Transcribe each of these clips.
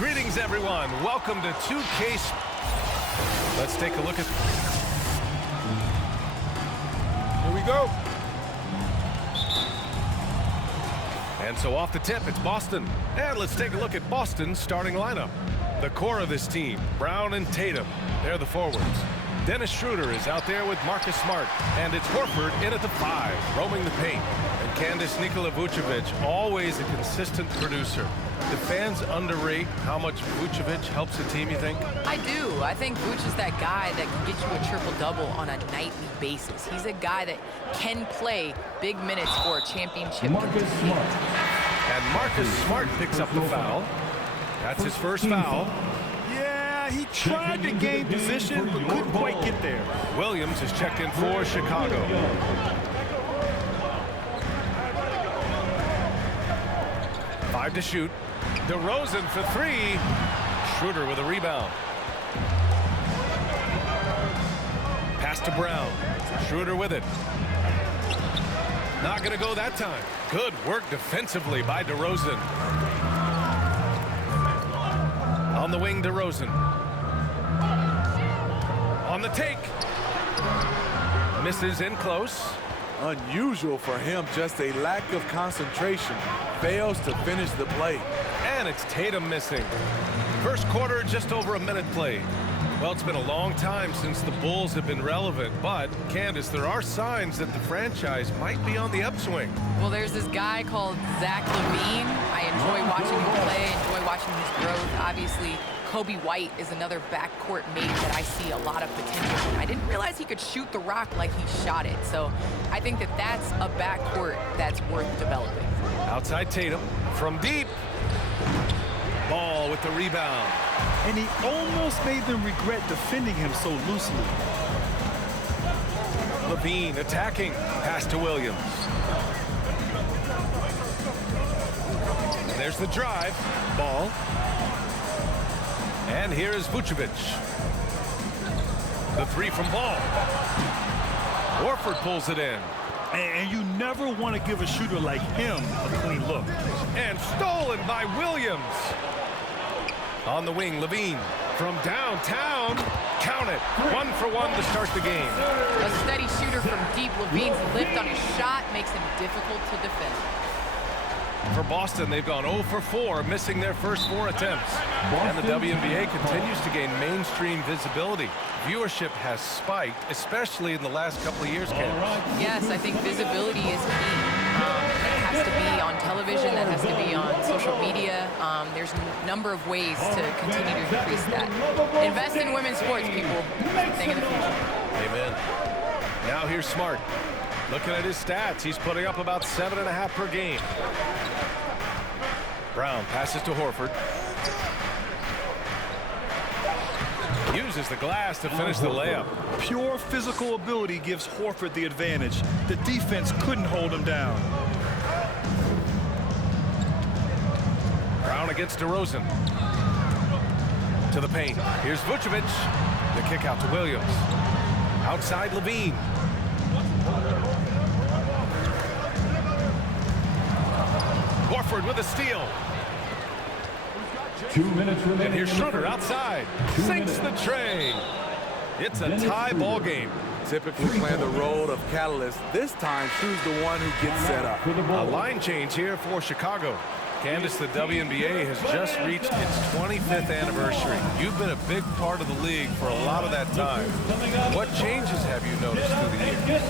Greetings, everyone. Welcome to 2K. Let's take a look at... Here we go. And so off the tip, it's Boston. And let's take a look at Boston's starting lineup. The core of this team, Brown and Tatum. They're the forwards. Dennis Schroeder is out there with Marcus Smart. And it's Horford in at the 5, roaming the paint. And Candace Nikola Vucevic, always a consistent producer. Do fans underrate how much Vucevic helps a team, you think? I do. I think Vuce is that guy that can get you a triple-double on a nightly basis. He's a guy that can play big minutes for a championship. Marcus Smart. And Marcus Smart picks up the foul. That's his first foul. Yeah, he tried to gain position, but couldn't quite get there. Williams is checked in for Chicago. Five to shoot. DeRozan for 3. Schroeder with a rebound. Pass to Brown. Schroeder with it. Not going to go that time. Good work defensively by DeRozan. On the wing, DeRozan. On the take. Misses in close. Unusual for him, just a lack of concentration. Fails to finish the play. And it's Tatum missing. First quarter, just over a minute played. Well, it's been a long time since the Bulls have been relevant, but, Candace, there are signs that the franchise might be on the upswing. Well, there's this guy called Zach LaVine. I enjoy watching him play, enjoy watching his growth. Obviously, Kobe White is another backcourt mate that I see a lot of potential in. I didn't realize he could shoot the rock like he shot it, so I think that that's a backcourt that's worth developing. Outside Tatum, from deep. Ball with the rebound. And he almost made them regret defending him so loosely. LaVine attacking. Pass to Williams. And there's the drive. Ball. And here is Vucevic. The 3 from Ball. Horford pulls it in. And you never want to give a shooter like him a clean look. And stolen by Williams. On the wing, LaVine from downtown. Count it. 1 for 1 to start the game. A steady shooter from deep. LaVine's lift on his shot makes him difficult to defend. For Boston, they've gone 0 for 4, missing their first 4 attempts. And the WNBA continues to gain mainstream visibility. Viewership has spiked, especially in the last couple of years, Candace. Yes, I think visibility is key. It has to be on television, that has to be on social media. There's a number of ways to continue to increase that. Invest in women's sports, people. Think of the future. Amen. Now here's Smart. Looking at his stats, he's putting up about 7.5 per game. Brown passes to Horford. Uses the glass to finish the layup. Pure physical ability gives Horford the advantage. The defense couldn't hold him down. Brown against DeRozan. To the paint. Here's Vucevic. The kick out to Williams. Outside LaVine. Horford with a steal. 2 minutes remaining. And here's Schroeder outside. Sinks the tray. It's a tie ball game. Typically playing the role of catalyst. This time, choose the one who gets set up. A line change here for Chicago. Candace, the WNBA has just reached its 25th anniversary. You've been a big part of the league for a lot of that time. What changes have you noticed through the years?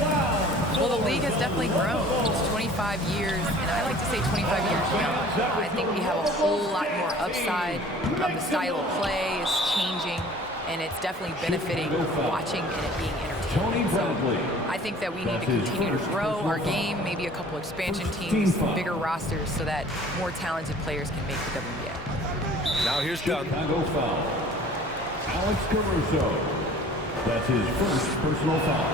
Well, the league has definitely grown. It's 25 years, and I like to say 25 years young. I think we have a whole lot more upside. The style of play is changing, and it's definitely benefiting watching and it being entertaining. So I think that we need to continue to grow our game, maybe a couple expansion teams, bigger rosters, so that more talented players can make the WNBA. Now here's Dunn. Chicago foul. Alex Caruso. That's his first personal foul.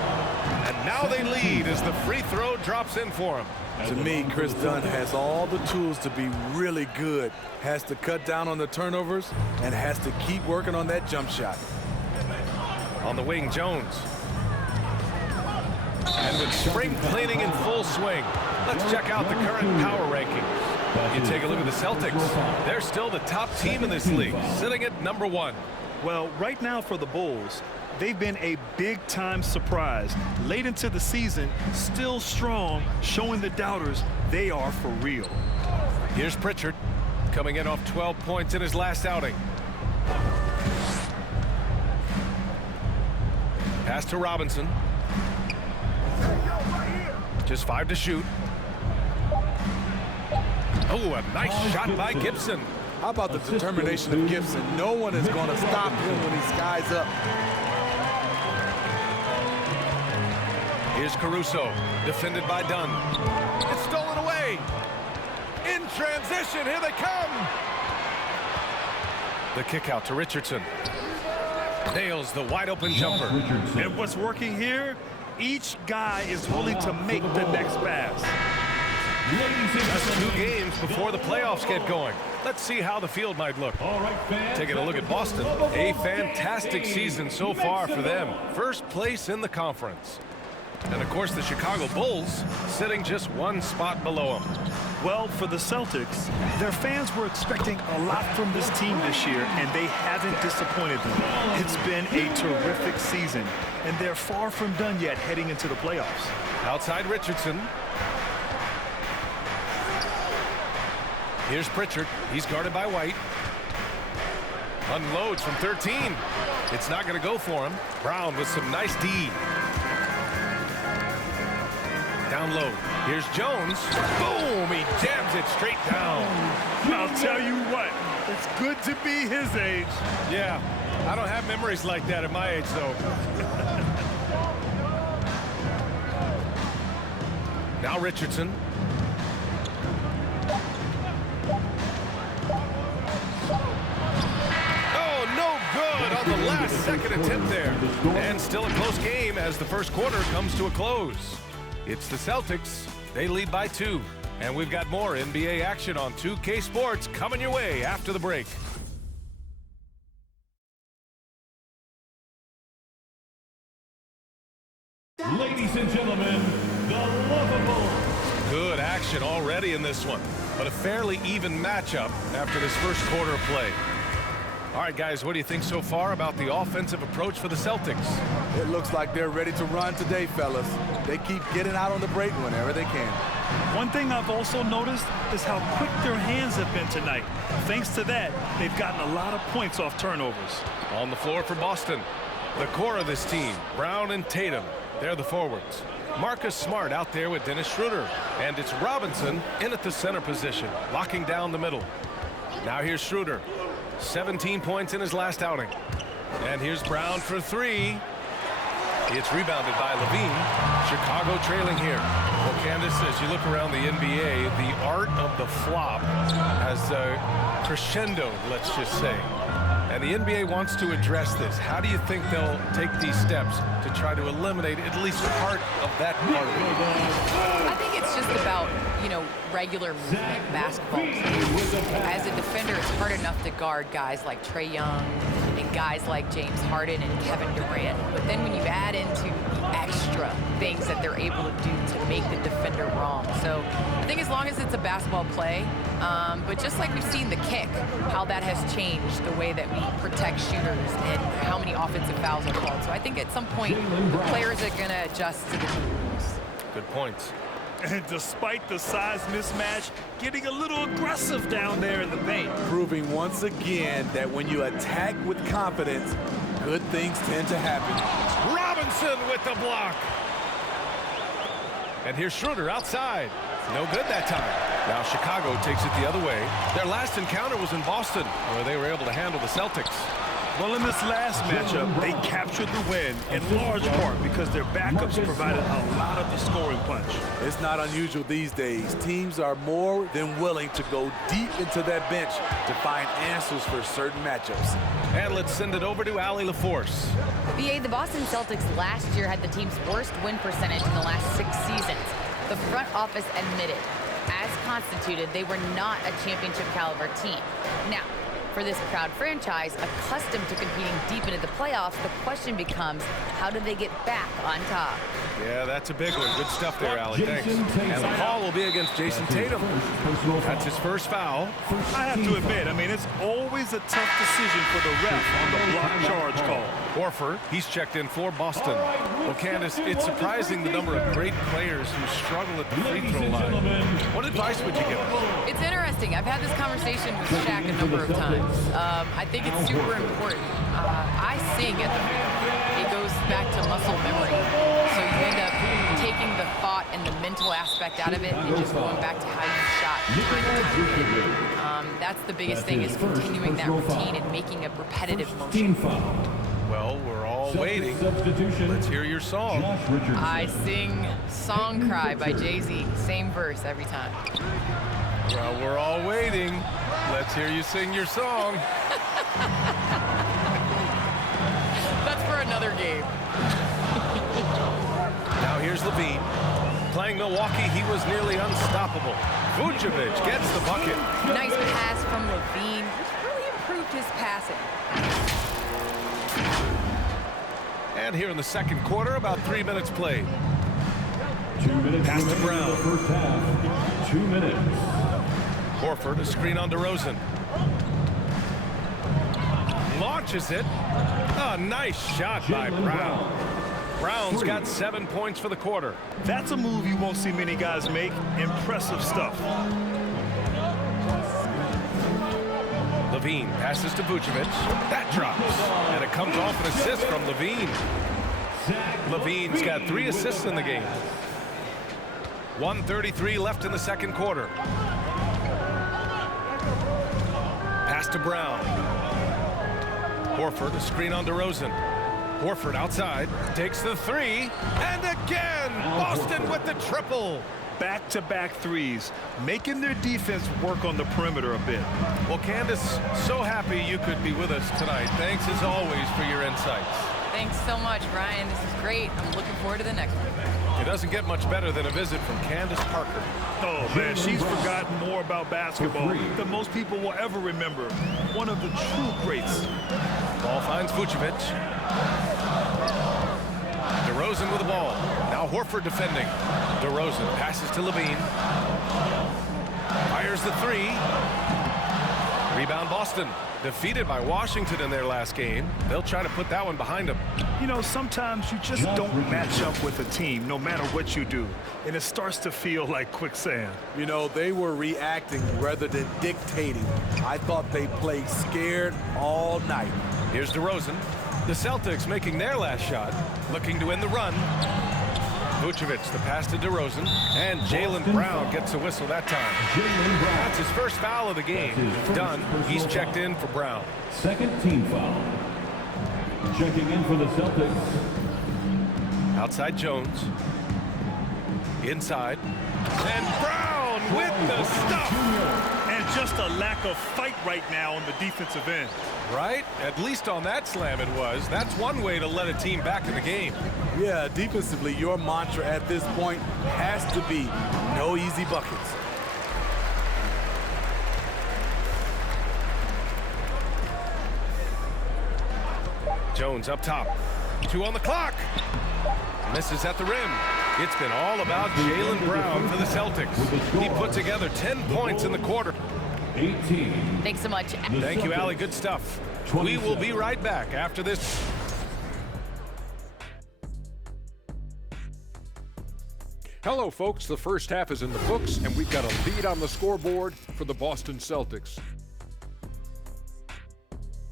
And now they lead as the free throw drops in for him. To me, Chris Dunn has all the tools to be really good. Has to cut down on the turnovers and has to keep working on that jump shot. On the wing, Jones. And with spring cleaning in full swing, let's check out the current power rankings. You take a look at the Celtics. They're still the top team in this league, sitting at number 1. Well, right now for the Bulls, they've been a big-time surprise. Late into the season, still strong, showing the doubters they are for real. Here's Pritchard, coming in off 12 points in his last outing. Pass to Robinson. Just 5 to shoot. Oh, a nice shot by Gibson. How about the determination of Gibson? No one is going to stop him when he skies up. Here's Caruso, defended by Dunn. It's stolen away. In transition, here they come. The kick out to Richardson. Nails the wide open jumper. And what's working here? Each guy is willing to make the next pass. Just 2 games before the playoffs get going. Let's see how the field might look. Taking a look at Boston. A fantastic season so far for them. First place in the conference. And of course the Chicago Bulls sitting just 1 spot below them. Well, for the Celtics, their fans were expecting a lot from this team this year, and they haven't disappointed them. It's been a terrific season, and they're far from done yet heading into the playoffs. Outside Richardson. Here's Pritchard. He's guarded by White. Unloads from 13. It's not going to go for him. Brown with some nice D. Down low. Here's Jones. Boom! He jams it straight down. I'll tell you what, it's good to be his age. Yeah, I don't have memories like that at my age, though. Now Richardson. Oh, no good on the last second attempt there. And still a close game as the first quarter comes to a close. It's the Celtics. They lead by 2. And we've got more NBA action on 2K Sports coming your way after the break. Ladies and gentlemen, the lovable. Good action already in this one, but a fairly even matchup after this first quarter of play. All right, guys, what do you think so far about the offensive approach for the Celtics? It looks like they're ready to run today, fellas. They keep getting out on the break whenever they can. One thing I've also noticed is how quick their hands have been tonight. Thanks to that, they've gotten a lot of points off turnovers. On the floor for Boston, the core of this team, Brown and Tatum. They're the forwards. Marcus Smart out there with Dennis Schroeder. And it's Robinson in at the center position, locking down the middle. Now here's Schroeder. 17 points in his last outing. And here's Brown for 3. It's rebounded by Levine. Chicago trailing here. Well, Candace, as you look around the NBA, the art of the flop has crescendoed, let's just say. And the NBA wants to address this. How do you think they'll take these steps to try to eliminate at least part of that part of it? I think it's just about, regular movement basketball. As a defender, it's hard enough to guard guys like Trae Young and guys like James Harden and Kevin Durant. But then when you add into the extra things that they're able to do to make the defender wrong. So I think as long as it's a basketball play, but just like we've seen the kick, how that has changed the way that we protect shooters and how many offensive fouls are called. So I think at some point, the players are going to adjust to the new rules. Good points. And despite the size mismatch, getting a little aggressive down there in the paint. Proving once again that when you attack with confidence, good things tend to happen. Robinson with the block. And here's Schroeder outside. No good that time. Now Chicago takes it the other way. Their last encounter was in Boston, where they were able to handle the Celtics. Well, in this last matchup, they captured the win in large part because their backups provided a lot of the scoring punch. It's not unusual these days. Teams are more than willing to go deep into that bench to find answers for certain matchups. And let's send it over to Allie LaForce. VA, the Boston Celtics last year had the team's worst win percentage in the last 6 seasons. The front office admitted, as constituted, they were not a championship caliber team. Now, For this proud franchise, accustomed to competing deep into the playoffs, the question becomes, how do they get back on top? Yeah, that's a big one. Good stuff there, Allie. Thanks. And the call will be against Jason Tatum. That's his first foul. I have to admit, I mean, it's always a tough decision for the ref on the block charge call. Horford, he's checked in for Boston. Well, Candace, it's surprising the number of great players who struggle at the free throw line. What advice would you give them? It's interesting. I've had this conversation with Shaq a number of times. I think it's super important. I sing at the free throw. It goes back to muscle memory. So you end up taking the thought and the mental aspect out of it and just going back to how you shot time and time again. That's the biggest thing, is continuing that routine and making a repetitive motion. Well, we're all waiting. Let's hear your song. I sing Song Cry by Jay-Z. Same verse every time. Well, we're all waiting. Let's hear you sing your song. That's for another game. Now here's Levine. Playing Milwaukee, he was nearly unstoppable. Vucevic gets the bucket. Nice pass from Levine. He's really improved his passing. And here in the second quarter, about 3 minutes played. 2 minutes. Pass to Brown. The first half. 2 minutes. Horford, a screen on DeRozan. Launches it. A nice shot by Brown. Brown's got 7 points for the quarter. That's a move you won't see many guys make. Impressive stuff. Levine passes to Vucevic. That drops. And it comes off an assist from Levine. Levine's got 3 assists in the game. 1:33 left in the second quarter. Pass to Brown. Horford, a screen on DeRozan. Horford outside, takes the 3, and again, Boston with the triple. Back-to-back threes, making their defense work on the perimeter a bit. Well, Candace, so happy you could be with us tonight. Thanks as always for your insights. Thanks so much, Brian. This is great. I'm looking forward to the next one. It doesn't get much better than a visit from Candace Parker. Oh, man, she's forgotten more about basketball than most people will ever remember. One of the true greats. Ball finds Vucevic. DeRozan with the ball. Now Horford defending. DeRozan passes to Levine. Fires the 3. Rebound Boston. Defeated by Washington in their last game. They'll try to put that one behind them. You know, sometimes you just don't match up with a team no matter what you do. And it starts to feel like quicksand. You know, they were reacting rather than dictating. I thought they played scared all night. Here's DeRozan. The Celtics making their last shot, looking to win the run. Vucevic, the pass to DeRozan, and Jaylen Brown gets a whistle that time. That's his first foul of the game. Done. He's checked in for Brown. Second team foul. Checking in for the Celtics. Outside Jones. Inside. And Brown with the stuff. And just a lack of fight right now on the defensive end. Right? At least on that slam it was. That's one way to let a team back in the game. Yeah, defensively, your mantra at this point has to be no easy buckets. Jones up top. 2 on the clock. Misses at the rim. It's been all about Jaylen Brown for the Celtics. He put together 10 points in the quarter. 18. Thanks so much. Thank you, Allie. Good stuff. We will be right back after this. Hello, folks. The first half is in the books, and we've got a lead on the scoreboard for the Boston Celtics.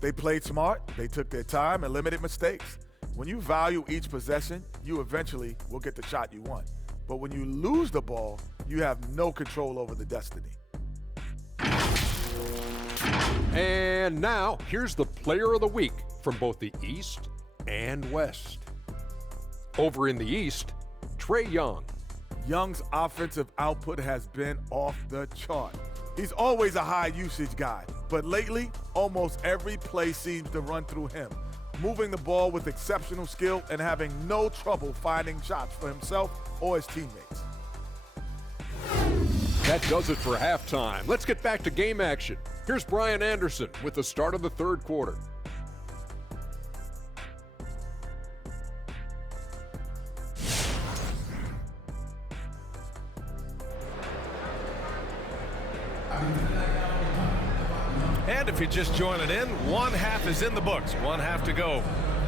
They played smart, they took their time, and limited mistakes. When you value each possession, you eventually will get the shot you want. But when you lose the ball, you have no control over the destiny. And now, here's the player of the week from both the East and West. Over in the East, Trae Young. Young's offensive output has been off the chart. He's always a high usage guy, but lately, almost every play seems to run through him, moving the ball with exceptional skill and having no trouble finding shots for himself or his teammates. That does it for halftime. Let's get back to game action. Here's Brian Anderson with the start of the third quarter. And if you're just joining in, one half is in the books, one half to go.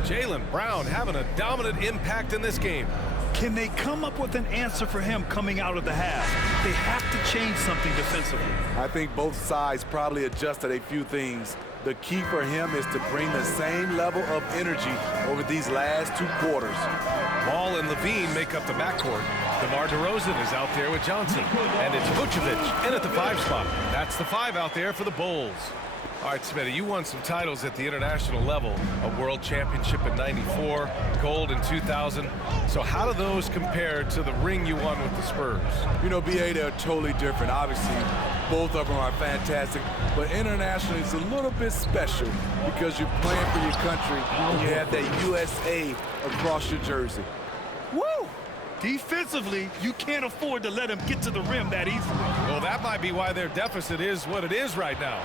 Jaylen Brown having a dominant impact in this game. Can they come up with an answer for him coming out of the half? They have to change something defensively. I think both sides probably adjusted a few things. The key for him is to bring the same level of energy over these last 2 quarters. Ball and Levine make up the backcourt. DeMar DeRozan is out there with Johnson. And it's Vucevic in at the 5 spot. That's the 5 out there for the Bulls. All right, Smitty, you won some titles at the international level, a world championship in '94, gold in 2000. So how do those compare to the ring you won with the Spurs? You know, BA, they're totally different. Obviously, both of them are fantastic, but internationally it's a little bit special because you're playing for your country and you have that USA across your jersey. Woo! Defensively, you can't afford to let him get to the rim that easily. Well, that might be why their deficit is what it is right now.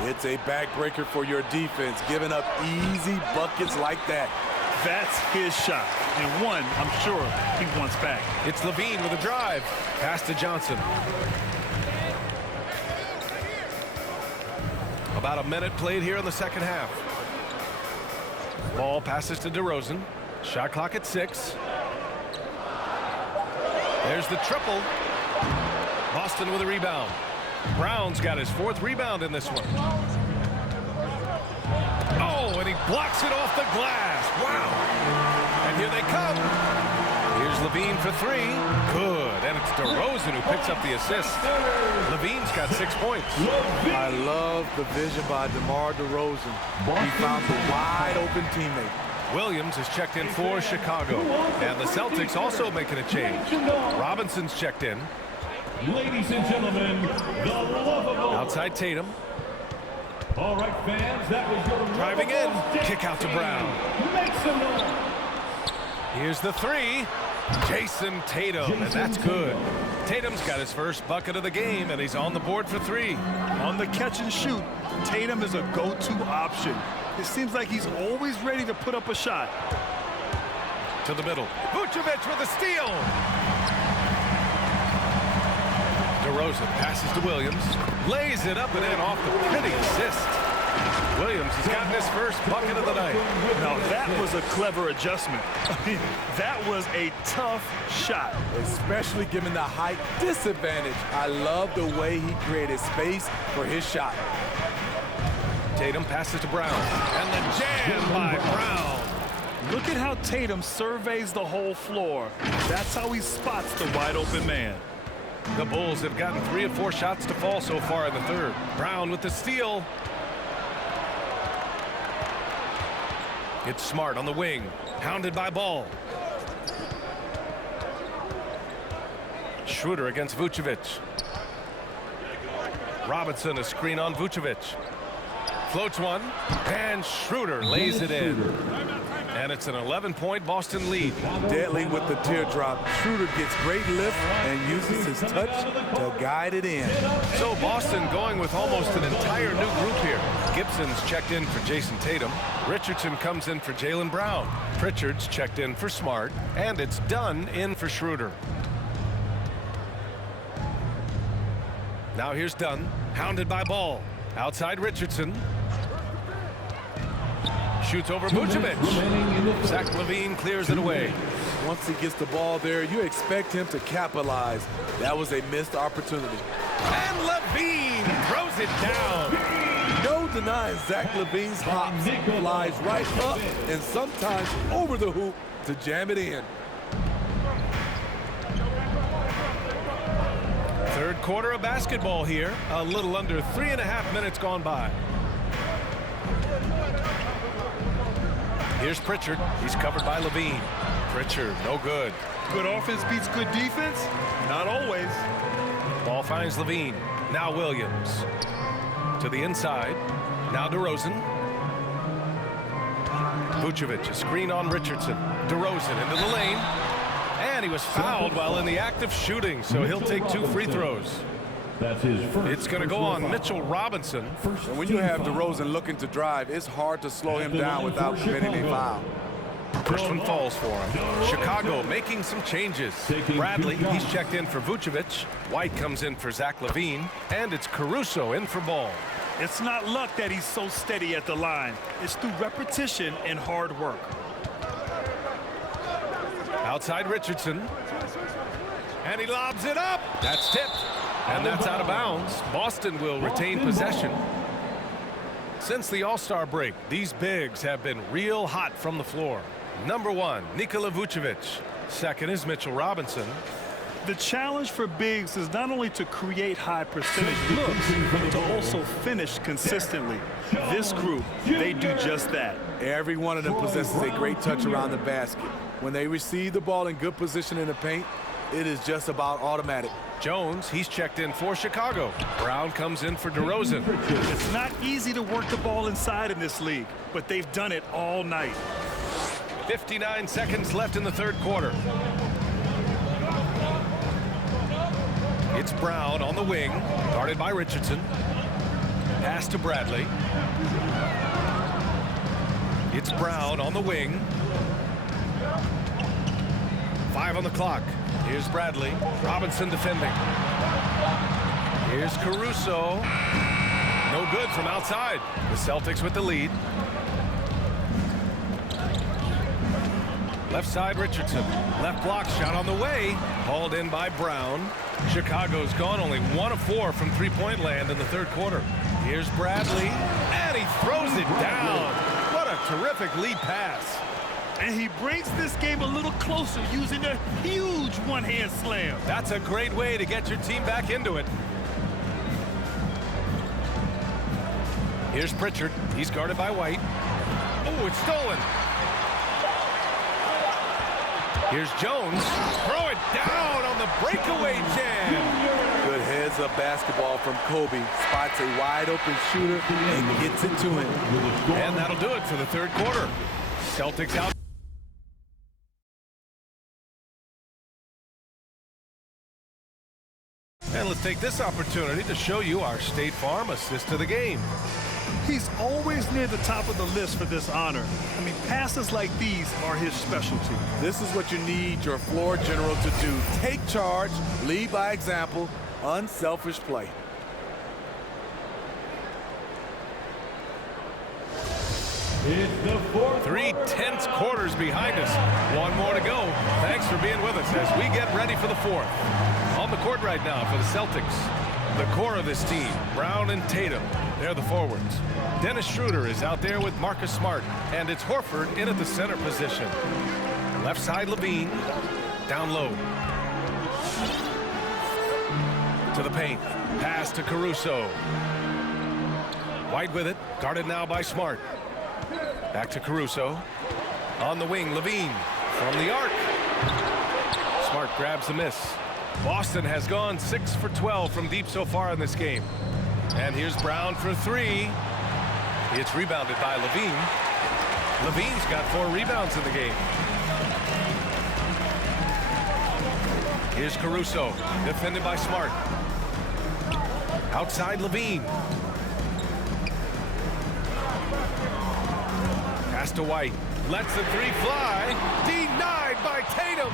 It's a backbreaker for your defense, giving up easy buckets like that. That's his shot, and one I'm sure he wants back. It's Levine with a drive. Pass to Johnson. About a minute played here in the second half. Ball passes to DeRozan. Shot clock at 6. There's the triple. Boston with a rebound. Brown's got his 4th rebound in this one. Oh, and he blocks it off the glass. Wow. And here they come. Here's Levine for 3. Good. And it's DeRozan who picks up the assist. Levine's got 6 points. I love the vision by DeMar DeRozan. He found the wide open teammate. Williams is checked in for Chicago. And the Celtics also making a change. Robinson's checked in. Ladies and gentlemen, the lovable. Outside Tatum. All right, fans, that was your Driving in. Kick out to Brown. Make some noise. Here's the 3. Jason Tatum, and that's good. Tatum's got his first bucket of the game, and he's on the board for 3. On the catch and shoot, Tatum is a go-to option. It seems like he's always ready to put up a shot. To the middle. Vucevic with a steal. DeRozan passes to Williams. Lays it up and in off the pretty assist. Williams has gotten his first bucket of the night. Now that was a clever adjustment. I mean, that was a tough shot. Especially given the height disadvantage. I love the way he created space for his shot. Tatum passes to Brown. And the jam by Brown. Look at how Tatum surveys the whole floor. That's how he spots the wide open man. The Bulls have gotten 3 of 4 shots to fall so far in the third. Brown with the steal. It's Smart on the wing. Hounded by Ball. Schroeder against Vucevic. Robinson a screen on Vucevic. Floats one. And Schroeder lays it in. And it's an 11-point Boston lead. Deadly with the teardrop. Schroeder gets great lift and uses his touch to guide it in. So Boston going with almost an entire new group here. Gibson's checked in for Jason Tatum. Richardson comes in for Jaylen Brown. Pritchard's checked in for Smart. And it's Dunn in for Schroeder. Now here's Dunn. Hounded by Ball. Outside Richardson. Shoots over Vucevic. Zach LaVine clears it away. Once he gets the ball there, you expect him to capitalize. That was a missed opportunity. And LaVine throws it down. No denying Zach LaVine's hops. Flies right up and sometimes over the hoop to jam it in. Third quarter of basketball here. A little under 3.5 minutes gone by. Here's Pritchard. He's covered by LaVine. Pritchard, no good. Good offense beats good defense? Not always. Ball finds LaVine. Now Williams. To the inside. Now DeRozan. Vucevic, a screen on Richardson. DeRozan into the lane. And he was fouled while in the act of shooting, so he'll take 2 free throws. That's his first. It's going to go on Mitchell Robinson. And when you have DeRozan looking to drive, it's hard to slow him down without committing a foul. First one falls for him. Chicago making some changes. Bradley, he's checked in for Vucevic. White comes in for Zach LaVine. And it's Caruso in for Ball. It's not luck that he's so steady at the line. It's through repetition and hard work. Outside Richardson. And he lobs it up. That's tipped. And that's out of bounds. Boston will retain possession. Since the All-Star break, these bigs have been real hot from the floor. Number 1, Nikola Vucevic. Second is Mitchell Robinson. The challenge for bigs is not only to create high percentage looks, but to also finish consistently. This group, they do just that. Every one of them possesses a great touch around the basket. When they receive the ball in good position in the paint, it is just about automatic. Jones, he's checked in for Chicago. Brown comes in for DeRozan. It's not easy to work the ball inside in this league, but they've done it all night. 59 seconds left in the third quarter. It's Brown on the wing, guarded by Richardson. Pass to Bradley. It's Brown on the wing. 5 on the clock. Here's Bradley. Robinson defending. Here's Caruso. No good from outside. The Celtics with the lead. Left side Richardson. Left block shot on the way. Hauled in by Brown. Chicago's gone only 1 of 4 from three-point land in the third quarter. Here's Bradley. And he throws it down. What a terrific lead pass. And he brings this game a little closer using a huge one-hand slam. That's a great way to get your team back into it. Here's Pritchard. He's guarded by White. Oh, it's stolen. Here's Jones. Throw it down on the breakaway jam. Good heads-up basketball from Kobe. Spots a wide-open shooter and gets it to him. And that'll do it for the third quarter. Celtics out. And let's take this opportunity to show you our State Farm assist to the game. He's always near the top of the list for this honor. I mean, passes like these are his specialty. This is what you need your floor general to do. Take charge, lead by example, unselfish play. It's the fourth. 3 tense quarters behind us. 1 more to go. Thanks for being with us as we get ready for the fourth. On the court right now for the Celtics. The core of this team, Brown and Tatum, they're the forwards. Dennis Schroeder is out there with Marcus Smart, and it's Horford in at the center position. Left side LaVine, down low. To the paint, pass to Caruso. White with it, guarded now by Smart. Back to Caruso. On the wing, LaVine from the arc. Smart grabs the miss. Boston has gone 6 for 12 from deep so far in this game. And here's Brown for 3. It's rebounded by LaVine. LaVine's got 4 rebounds in the game. Here's Caruso, defended by Smart. Outside LaVine. Pass to White. Lets the 3 fly. Denied by Tatum.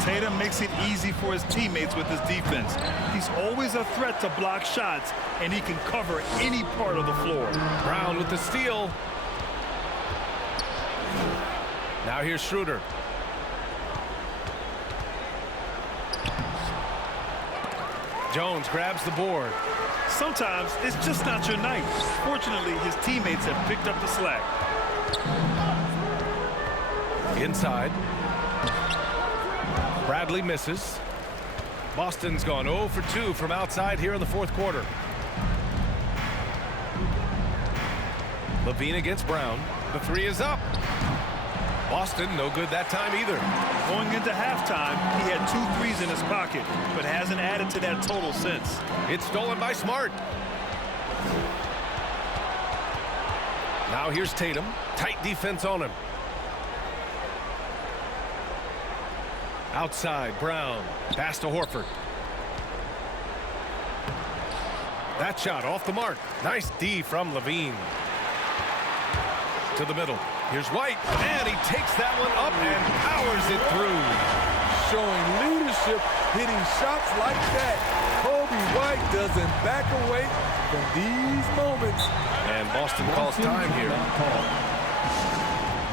Tatum makes it easy for his teammates with his defense. He's always a threat to block shots, and he can cover any part of the floor. Brown with the steal. Now here's Schroeder. Jones grabs the board. Sometimes it's just not your night. Fortunately, his teammates have picked up the slack. Inside. Bradley misses. Boston's gone 0 for 2 from outside here in the fourth quarter. LaVine against Brown. The 3 is up. Boston no good that time either. Going into halftime, he had 2 threes in his pocket, but hasn't added to that total since. It's stolen by Smart. Now here's Tatum. Tight defense on him. Outside, Brown. Pass to Horford. That shot off the mark. Nice D from Levine. To the middle. Here's White, and he takes that one up and powers it through. Showing leadership, hitting shots like that. Kobe White doesn't back away from these moments. And Boston calls time here.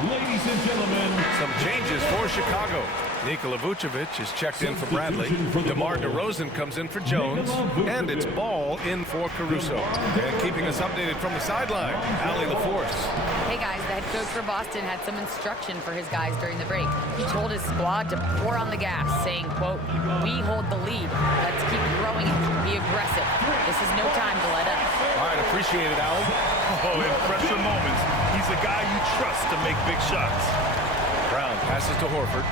Ladies and gentlemen, Some changes for Chicago. Nikola Vucevic is checked in for Bradley. DeMar DeRozan comes in for Jones. And it's Ball in for Caruso. And keeping us updated from the sideline, Allie LaForce. Hey guys, the head coach for Boston had some instruction for his guys during the break. He told his squad to pour on the gas, saying, quote, "We hold the lead. Let's keep growing it. Be aggressive. This is no time to let up." All right, appreciate it, Allie. Oh, in pressure moments, he's a guy you trust to make big shots. Brown passes to Horford.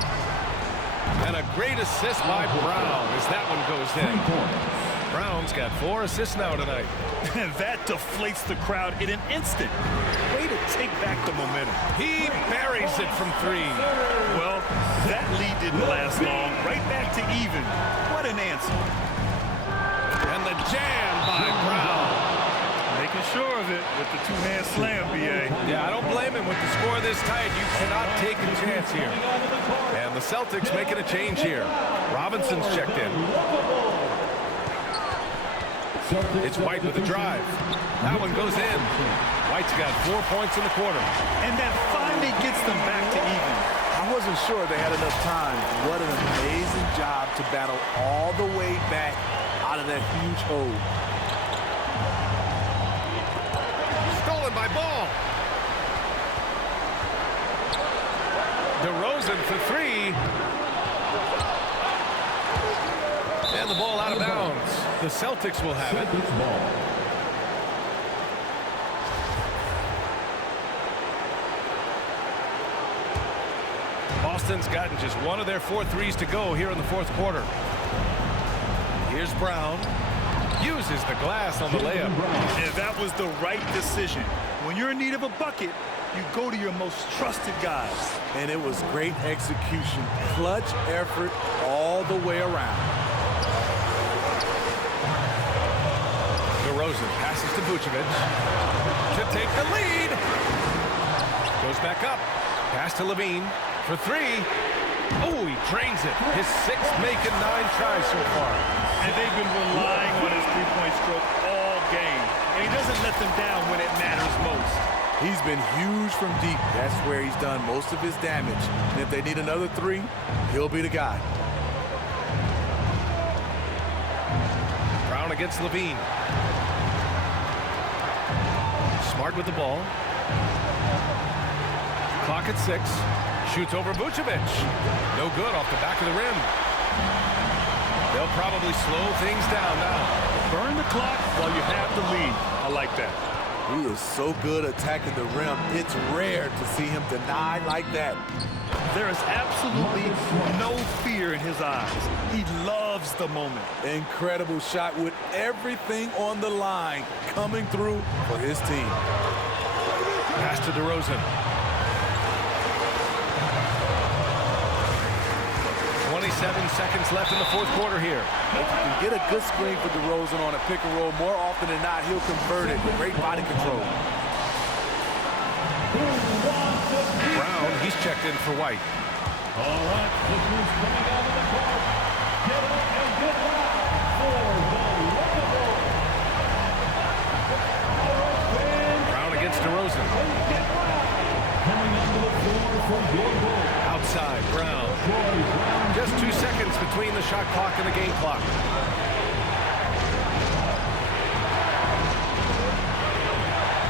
And a great assist by Brown as that one goes in. Brown's got 4 assists now tonight. And that deflates the crowd in an instant. Way to take back the momentum. He buries it from 3. Well, that lead didn't last long. Right back to even. What an answer. And the jam by Brown. Making sure of it with the two-hand slam, B.A. Yeah, I don't blame him with the score this tight. You cannot take a chance here. And the Celtics making a change here. Robinson's checked in. It's White with a drive. That one goes in. White's got 4 points in the quarter. And that finally gets them back to even. I wasn't sure they had enough time. What an amazing job to battle all the way back out of that huge hole. Stolen by Ball. DeRozan for 3. And the ball out of bounds. The Celtics will have it. Boston's gotten just 1 of their 4 threes to go here in the 4th quarter. Here's Brown. Uses the glass on the layup. And that was the right decision. When you're in need of a bucket, you go to your most trusted guys. And it was great execution. Clutch effort all the way around. DeRozan passes to Vucevic to take the lead. Goes back up. Pass to Levine for 3. Oh, he drains it. His 6th making 9 tries so far. And they've been relying on his three-point stroke all game. And he doesn't let them down when it matters most. He's been huge from deep. That's where he's done most of his damage. And if they need another 3, he'll be the guy. Brown against Levine. Smart with the ball. Clock at 6. Shoots over Vucevic. No good off the back of the rim. They'll probably slow things down now. Burn the clock while you have the lead. I like that. He is so good attacking the rim. It's rare to see him deny like that. There is absolutely no fear in his eyes. He loves the moment. Incredible shot with everything on the line coming through for his team. Pass to DeRozan. 27 seconds left in the 4th quarter here. If you can get a good screen for DeRozan on a pick and roll, more often than not, he'll convert it with great body control. Brown, he's checked in for White. all right, this one's coming out of the park. Get up and get loud for the Wonderful. Brown against DeRozan. Coming onto the floor for your goal. Outside, Brown. Just 2 seconds between the shot clock and the game clock.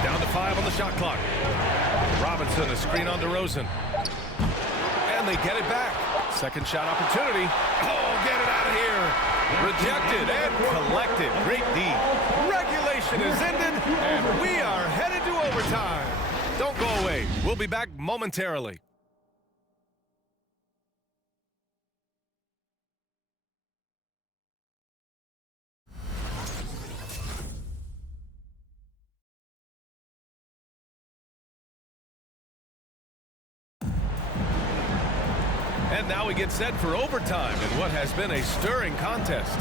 Down to 5 on the shot clock. Robinson, a screen on DeRozan. And they get it back. Second shot opportunity. Oh, get it out of here. Rejected and collected. Great D. Regulation is ended, and we are headed to overtime. Don't go away. We'll be back momentarily. And now we get set for overtime in what has been a stirring contest.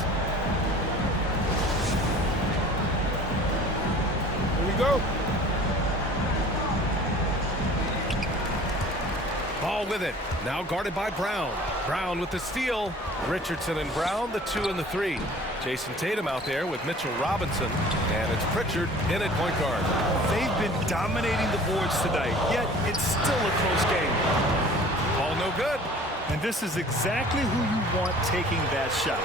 Ball with it. Now guarded by Brown. Brown with the steal. Richardson and Brown, the 2 and the 3. Jason Tatum out there with Mitchell Robinson. And it's Pritchard in at point guard. They've been dominating the boards tonight, yet it's still a close game. Ball no good. And this is exactly who you want taking that shot.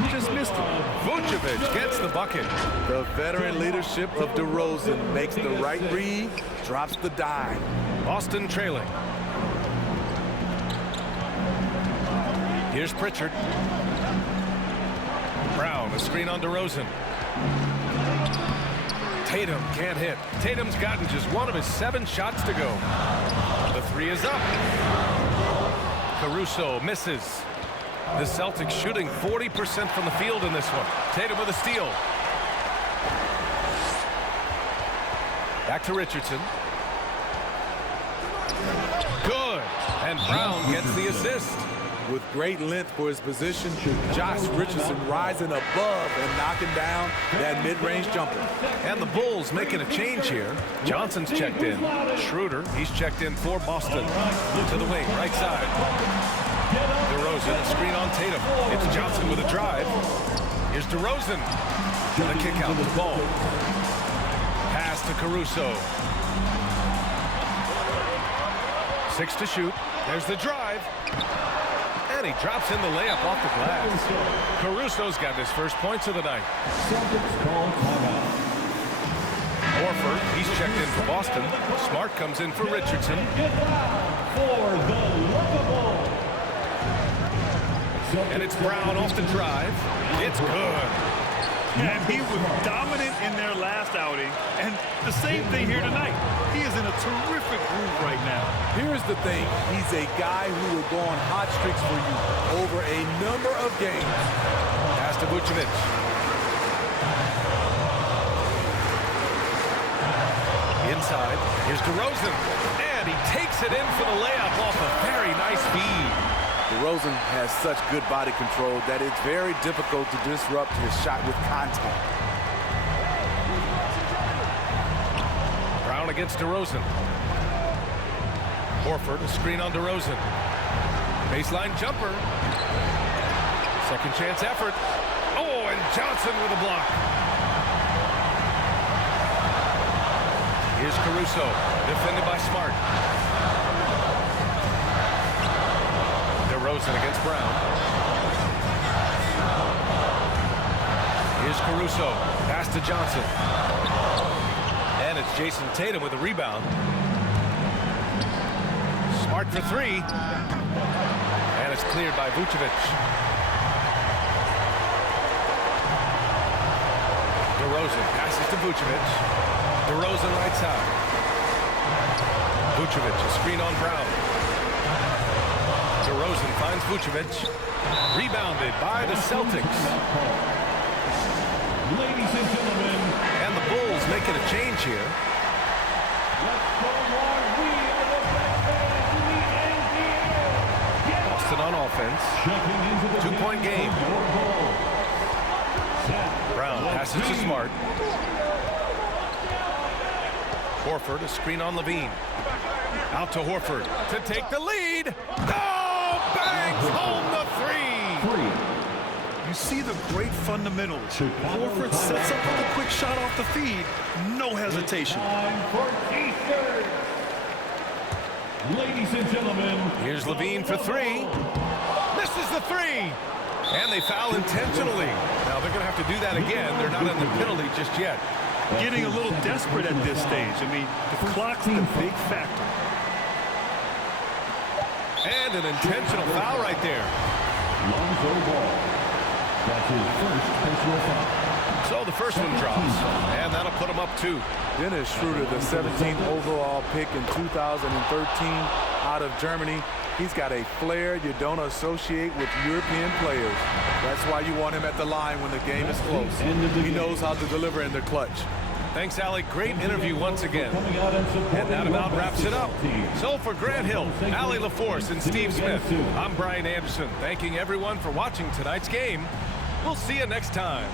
You just missed him. Vucevic gets the bucket. The veteran leadership of DeRozan makes the right read, drops the dime. Boston trailing. Here's Pritchard. Brown, a screen on DeRozan. Tatum can't hit. Tatum's gotten just 1 of his 7 shots to go. The 3 is up. Caruso misses. The Celtics shooting 40% from the field in this one. Tatum with a steal. Back to Richardson. Good. And Brown gets the assist. With great length for his position, Josh Richardson rising above and knocking down that mid-range jumper. And the Bulls making a change here. Johnson's checked in. Schroeder, he's checked in for Boston. To the wing, right side. DeRozan, a screen on Tatum. It's Johnson with a drive. Here's DeRozan. The kick out of the ball. Pass to Caruso. 6 to shoot. There's the drive. And he drops in the layup off the glass. Caruso's got his first points of the night. Horford, he's checked in for Boston. Smart comes in for Richardson. And it's Brown off the drive. It's good. And he was dominant in their last outing. And the same thing here tonight. He is in a terrific groove right now. Here's the thing. He's a guy who will go on hot streaks for you over a number of games. Pass to Vucevic. Inside. Here's DeRozan. And he takes it in for the layup off a very nice feed. DeRozan has such good body control that it's very difficult to disrupt his shot with contact. Brown against DeRozan. Horford, a screen on DeRozan. Baseline jumper. Second chance effort. Oh, and Johnson with a block. Here's Caruso, defended by Smart. DeRozan against Brown. Here's Caruso. Pass to Johnson. And it's Jason Tatum with a rebound. Smart for 3. And it's cleared by Vucevic. DeRozan passes to Vucevic. DeRozan right side. Vucevic, a screen on Brown. DeRozan finds Vucevic. Rebounded by the Celtics. Ladies and gentlemen, And the Bulls making a change here. let's go on. We are the best fans in the NBA. Get Boston on offense. checking into the 2-point game. Brown passes to Smart. Horford, a screen on Levine. Out to Horford to take the lead. Oh, bangs home the 3. You see the great fundamentals. Horford sets up with a quick shot off the feed. No hesitation. time for Eastern. Ladies and gentlemen, Here's Levine for 3. Misses the 3. And they foul intentionally. Now they're going to have to do that again. They're not in the penalty just yet. Getting a little desperate at this stage. I mean, the clock's the big factor. And an intentional foul right there. Lonzo Ball. That's his first personal foul. So the first one drops. And that'll put him up 2. Dennis Schroeder, the 17th overall pick in 2013 out of Germany. He's got a flair you don't associate with European players. That's why you want him at the line when the game is close. He knows how to deliver in the clutch. Thanks, Allie. Great interview once again. And that about wraps it up. So for Grant Hill, Allie LaForce, and Steve Smith, I'm Brian Anderson, thanking everyone for watching tonight's game. We'll see you next time.